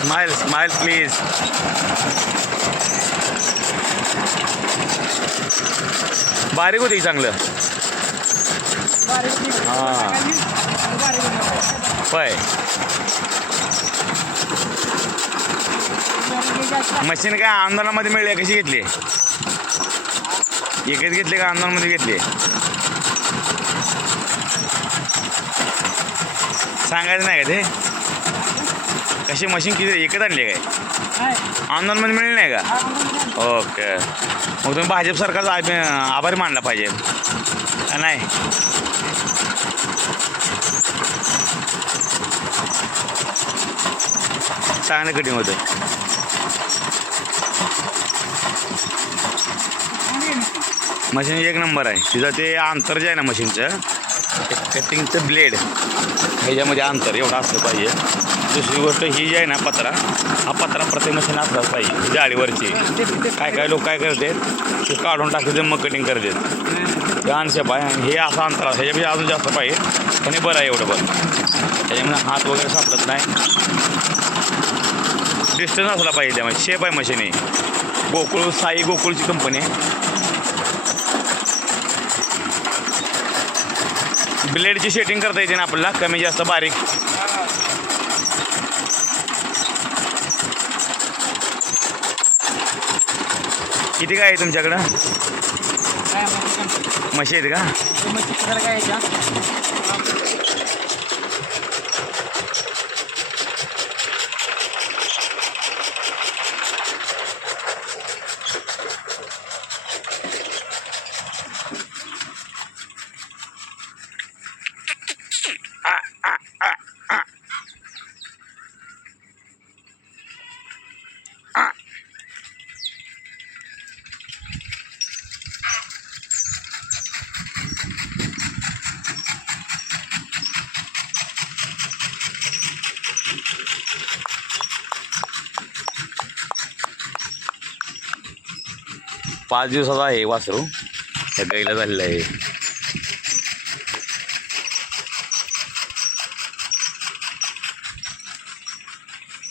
Smile smile please बारीक होती चांगलं? हां. होय. मशीन काय आंदोलनामध्ये मिळली कशी घेतली? एकच घेतली का आंदोलनामध्ये घेतली? सांगायचं नाही का ते? कशी मशीन किती एकच आणली काय? आंदोलनामध्ये मिळेल नाही का? ओके. मग तुम्ही भाजप सरकारचा आभ- आभारी मानला पाहिजे. का नाही? चांगलं कटिंग होतं. मशीन एक नंबर आहे. तिचं ते अंतर जे आहे ना मशीनचं कटिंगचं ब्लेड ह्याच्यामध्ये अंतर एवढं असलं पाहिजे. दुसरी गोष्ट ही जी आहे ना पत्रा हा पत्रा प्रत्येक मशीन असलाच पाहिजे. जाळीवरची. काय काय लोक काय करते ते काढून टाकते मग कटिंग करतात. ते अनसेप आहे हे असं अंतर असं ह्याच्यापेक्षा अजून जास्त पाहिजे. त्याने बरं आहे एवढं बरं त्याच्यामुळे हात वगैरे सापडत नाही. डिस्टन्स असला पाहिजे त्यामध्ये. शेप आहे मशीन ही. गोकुळ साई गोकुळची कंपनी आहे. ब्लेडची शेटिंग करता येते ना आपल्याला. कमी जास्त बारीक. किती काय आहे तुमच्याकडं म्हशी आहेत का? पाच दिवसाचा आहे वासरू. त्या गाईला झालेलं आहे.